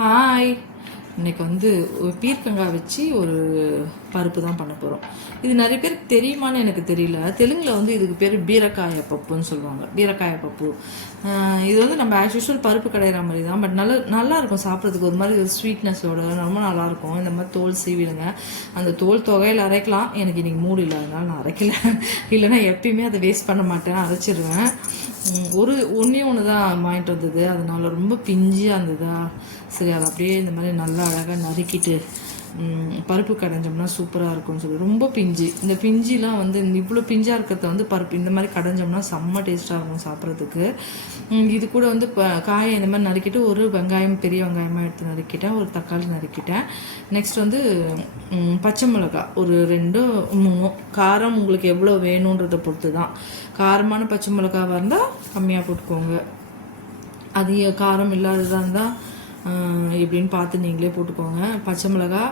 Hi. இன்னைக்கு வந்து பீர்க்கங்காய் வச்சு ஒரு பருப்பு தான் பண்ண போகிறோம் இது நிறைய பேர் தெரியுமான்னு எனக்கு தெரியல. தெலுங்கில் வந்து இதுக்கு பேர் பீரக்காய பப்புன்னு சொல்லுவாங்க. பீரக்காய பப்பு. இது வந்து நம்ம ஆஸ் யூஸ்வல் பருப்பு கடையிற மாதிரி தான். பட் நல்லா நல்லா இருக்கும் சாப்பிட்றதுக்கு. ஒரு மாதிரி ஸ்வீட்னஸோட ரொம்ப நல்லாயிருக்கும் இந்த மாதிரி தோல் சீவிடுங்க. அந்த தோல் தொகையில் அரைக்கலாம். எனக்கு இன்றைக்கி மூடு இல்லாதனால நான் அரைக்கல. இல்லைன்னா எப்பயுமே அதை வேஸ்ட் பண்ண மாட்டேன். அரைச்சிடுவேன் ஒரு ஒன்றே ஒன்று தான் வாங்கிட்டு வந்தது. அதனால ரொம்ப பிஞ்சியாக இருந்ததா? சரி அதை அப்படியே இந்த மாதிரி நல்லா அழகாக நறுக்கிட்டு பருப்பு கடைஞ்சோம்னா சூப்பராக இருக்கும்னு சொல்லி. ரொம்ப பிஞ்சு. இந்த பிஞ்சிலாம் வந்து இவ்வளோ பிஞ்சாக இருக்கிறத வந்து பருப்பு இந்த மாதிரி கடைஞ்சோம்னா செம்ம டேஸ்ட்டாக இருக்கும் சாப்பிட்றதுக்கு. இது கூட வந்து இப்போ காயை இந்த மாதிரி நறுக்கிட்டு ஒரு வெங்காயம் பெரிய வெங்காயமாக எடுத்து நறுக்கிட்டேன். ஒரு தக்காளி நறுக்கிட்டேன். நெக்ஸ்ட் வந்து பச்சை மிளகாய் ஒரு ரெண்டோ மூணோ காரம் உங்களுக்கு எவ்வளோ வேணுன்றதை பொறுத்து தான் காரமான பச்சை மிளகாவாக இருந்தால் கம்மியாக போட்டுக்கோங்க. அதிக காரம் இல்லாததாக இருந்தால் எப்படின்னு பார்த்து நீங்களே போட்டுக்கோங்க. பச்சை மிளகா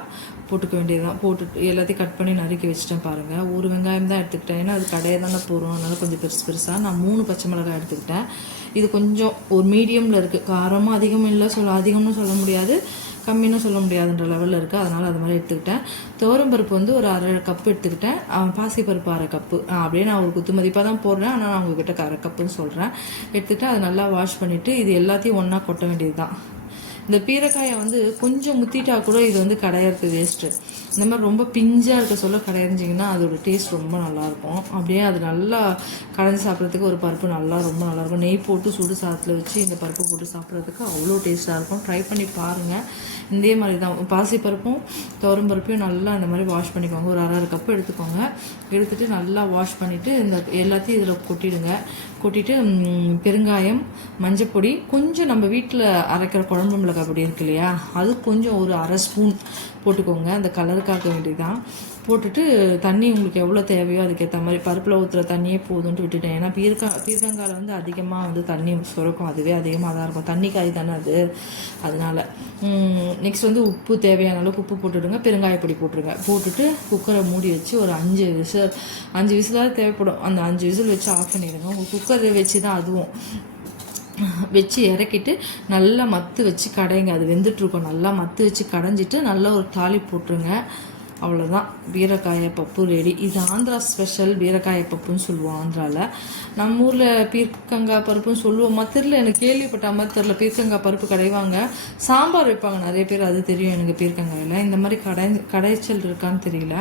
போட்டுக்க வேண்டியதுதான். போட்டுட்டு எல்லாத்தையும் கட் பண்ணி நறுக்கி வச்சுட்டேன் பாருங்கள் ஒரு வெங்காயம் தான் எடுத்துக்கிட்டேன். ஏன்னா அது கடையை தானே போகிறோம் அதனால் கொஞ்சம் பெருசு பெருசாக நான் மூணு பச்சை மிளகாய் எடுத்துக்கிட்டேன். இது கொஞ்சம் ஒரு மீடியமில் இருக்குது காரமும் அதிகமும் இல்லை. சொல்ல அதிகம்னு சொல்ல முடியாது. கம்மின்னு சொல்ல முடியாதுன்ற லெவலில் இருக்குது அதனால் அது மாதிரி எடுத்துக்கிட்டேன். துவரம் பருப்பு வந்து ஒரு அரை கப் எடுத்துக்கிட்டேன். பாசிப்பருப்பு பாசி பருப்பு அரை கப்பு அப்படியே நான் ஒரு குத்து மதிப்பாக தான் போடுறேன். ஆனால் நான் உங்ககிட்ட அரை கப்புன்னு சொல்கிறேன் எடுத்துகிட்டு அதை நல்லா வாஷ் பண்ணிவிட்டு இது எல்லாத்தையும் ஒன்றா கொட்ட வேண்டியது தான் இந்த பீரைக்காயை வந்து கொஞ்சம் முத்திட்டா கூட இது வந்து கடையிறது வேஸ்ட்டு இந்த மாதிரி ரொம்ப பிஞ்சாக இருக்க சொல்ல கடையறிஞ்சிங்கன்னா அதோட டேஸ்ட் ரொம்ப நல்லாயிருக்கும். அப்படியே அது நல்லா கடைஞ்சி சாப்பிட்றதுக்கு ஒரு பருப்பு நல்லா ரொம்ப நல்லாயிருக்கும். நெய் போட்டு சுடு சாதத்தில் வச்சு இந்த பருப்பு போட்டு சாப்பிட்றதுக்கு அவ்வளோ டேஸ்ட்டாக இருக்கும். ட்ரை பண்ணி பாருங்கள் இதே மாதிரி தான் பாசி பருப்பும் துவரம் பருப்பையும் நல்லா இந்த மாதிரி வாஷ் பண்ணிக்கோங்க. ஒரு அரை அரை கப்பு எடுத்துக்கோங்க. எடுத்துகிட்டு நல்லா வாஷ் பண்ணிவிட்டு இந்த எல்லாத்தையும் இதில் கொட்டிடுங்க. கொட்டிட்டு பெருங்காயம் மஞ்சப்பொடி கொஞ்சம் நம்ம வீட்டில் அரைக்கிற குழம்பு மிளகாய் பொடி இருக்கு இல்லையா? அது கொஞ்சம் ஒரு அரை ஸ்பூன் போட்டுக்கோங்க. அந்த கலருக்காக வேண்டியதுதான். போட்டுட்டு தண்ணி உங்களுக்கு எவ்வளோ தேவையோ அதுக்கேற்ற மாதிரி பருப்பில் ஊற்றுற தண்ணியே போதும்ன்ட்டு விட்டுட்டேன். ஏன்னா பீர்க்கா பீர்க்கங்காயில் வந்து அதிகமாக வந்து தண்ணி சுரக்கும். அதுவே அதிகமாக தான் இருக்கும். தண்ணி காய் தானே அது? அதனால. நெக்ஸ்ட் வந்து உப்பு தேவையான அளவுக்கு உப்பு போட்டுடுங்க. பெருங்காயப்பொடி போட்டுருங்க. போட்டுட்டு குக்கரை மூடி வச்சு ஒரு அஞ்சு விசில் அஞ்சு விசிலாவது தேவைப்படும். அந்த அஞ்சு விசில் வச்சு ஆஃப் பண்ணிடுங்க. உங்கள் குக்கரை வச்சு தான் அதுவும். வச்சு இறக்கிட்டு நல்லா மத்து வச்சு கடைங்க. அது வெந்துட்டுருக்கும். நல்லா மத்து வச்சு கடைஞ்சிட்டு நல்லா ஒரு தாலி போட்டுருங்க. அவ்வளோதான் பீரக்காய பப்பு ரெடி இது ஆந்திரா ஸ்பெஷல் பீரக்காய பப்புன்னு சொல்லுவோம் ஆந்திராவில் நம்ம ஊரில் பீர்க்கங்காய் பருப்புன்னு சொல்லுவோமா? தெரில எனக்கு கேள்விப்பட்ட மாதிரி தெரில பீர்க்கங்காய் பருப்பு கடைவாங்க. சாம்பார் வைப்பாங்க நிறைய பேர் அது தெரியும் எனக்கு பீர்க்கங்காயில். இந்த மாதிரி கடை கடைச்சல் இருக்கான்னு தெரியல.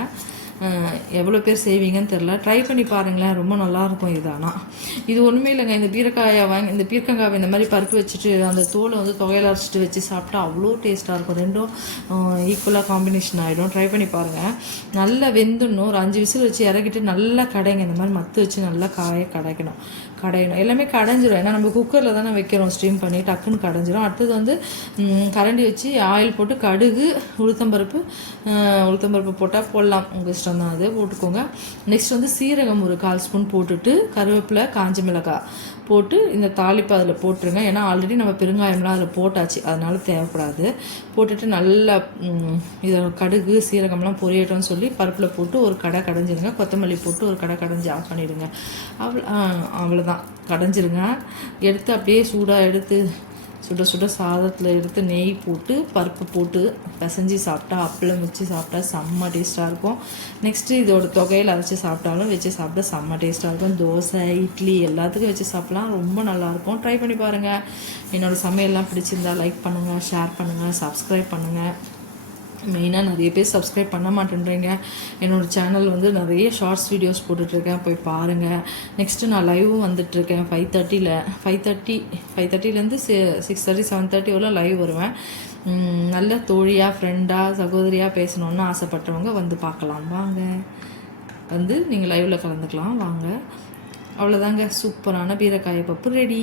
எவ்வளோ பேர் செய்வீங்கன்னு தெரில ட்ரை பண்ணி பாருங்களேன். ரொம்ப நல்லாயிருக்கும் இது ஆனால் இது ஒன்றுமே இல்லைங்க. இந்த பீரக்காயை வாங்கி இந்த பீர்க்கங்காவை இந்த மாதிரி பருப்பு வச்சுட்டு அந்த தோலை வந்து துவையில் அரைச்சிட்டு வச்சு சாப்பிட்டா அவ்வளோ டேஸ்ட்டாக இருக்கும். ரெண்டும் ஈக்குவலாக காம்பினேஷன் ஆகிடும் ட்ரை பண்ணி பாருங்கள் நல்லா வெந்துடணும். ஒரு அஞ்சு விசில் வச்சு இறக்கிட்டு நல்லா கடைங்க. இந்த மாதிரி மத்து வச்சு நல்லா காய கடைக்கணும். கடையணும். எல்லாமே கடைஞ்சிரும். ஏன்னா நம்ம குக்கரில் தானே வைக்கிறோம் ஸ்டீம் பண்ணி டக்குன்னு கடைஞ்சிரும். அடுத்தது வந்து கரண்டி வச்சு ஆயில் போட்டு கடுகு உளுத்தம்பருப்பு உளுத்தம்பருப்பு போட்டால் போடலாம். உங்கள் இஷ்டம் தான் அது. போட்டுக்கோங்க. நெக்ஸ்ட் வந்து சீரகம் ஒரு கால் ஸ்பூன் போட்டுட்டு கருவேப்பிலை காஞ்ச மிளகாய் போட்டு இந்த தாளிப்பு அதில் போட்டுருங்க. ஏன்னா ஆல்ரெடி நம்ம பெருங்காயம்லாம் அதில் போட்டாச்சு. அதனால தேவைப்படாது. போட்டுட்டு நல்லா இதை கடுகு சீரகம்லாம் பொரியட்டோம்னு சொல்லி பருப்பில் போட்டு ஒரு கடை கடைஞ்சிடுங்க கொத்தமல்லி போட்டு ஒரு கடை கடைஞ்சி ஆஃப் பண்ணிடுங்க. அவ்வளோ தான். கடைஞ்சிருங்க. எடுத்து அப்படியே சூடாக எடுத்து சுட சுட சாதத்தில் எடுத்து நெய் போட்டு பருப்பு போட்டு பிசைஞ்சு சாப்பிட்டா அப்பளம் வச்சு சாப்பிட்டா செம்ம டேஸ்ட்டாக இருக்கும். நெக்ஸ்ட்டு இதோட தொகையில் அரைச்சி சாப்பிட்டாலும் வச்சு சாப்பிட்டா செம்ம டேஸ்ட்டாக இருக்கும். தோசை இட்லி எல்லாத்துக்கும் வச்சு சாப்பிட்லாம். ரொம்ப நல்லாயிருக்கும் ட்ரை பண்ணி பாருங்கள் என்னோடய சமையல்லாம் பிடிச்சிருந்தா லைக் பண்ணுங்கள் ஷேர் பண்ணுங்கள் சப்ஸ்கிரைப் பண்ணுங்கள் மெயினாக நிறைய பேர் சப்ஸ்கிரைப் பண்ண மாட்டேன்றீங்க. என்னோடய சேனல் வந்து நிறைய ஷார்ட்ஸ் வீடியோஸ் போட்டுட்ருக்கேன். போய் பாருங்கள் நெக்ஸ்ட்டு நான் லைவும் வந்துட்டுருக்கேன் ஃபைவ் தேர்ட்டியில் five thirty five தேர்ட்டிலேருந்து six thirty seven thirty live வருவேன். நல்ல தோழியாக ஃப்ரெண்டாக சகோதரியாக பேசணுன்னு ஆசைப்பட்டவங்க வந்து பார்க்கலாம். வாங்க. வந்து நீங்கள் லைவில் கலந்துக்கலாம். வாங்க. அவ்வளோதாங்க சூப்பரான பீரக்காய பப்பு ரெடி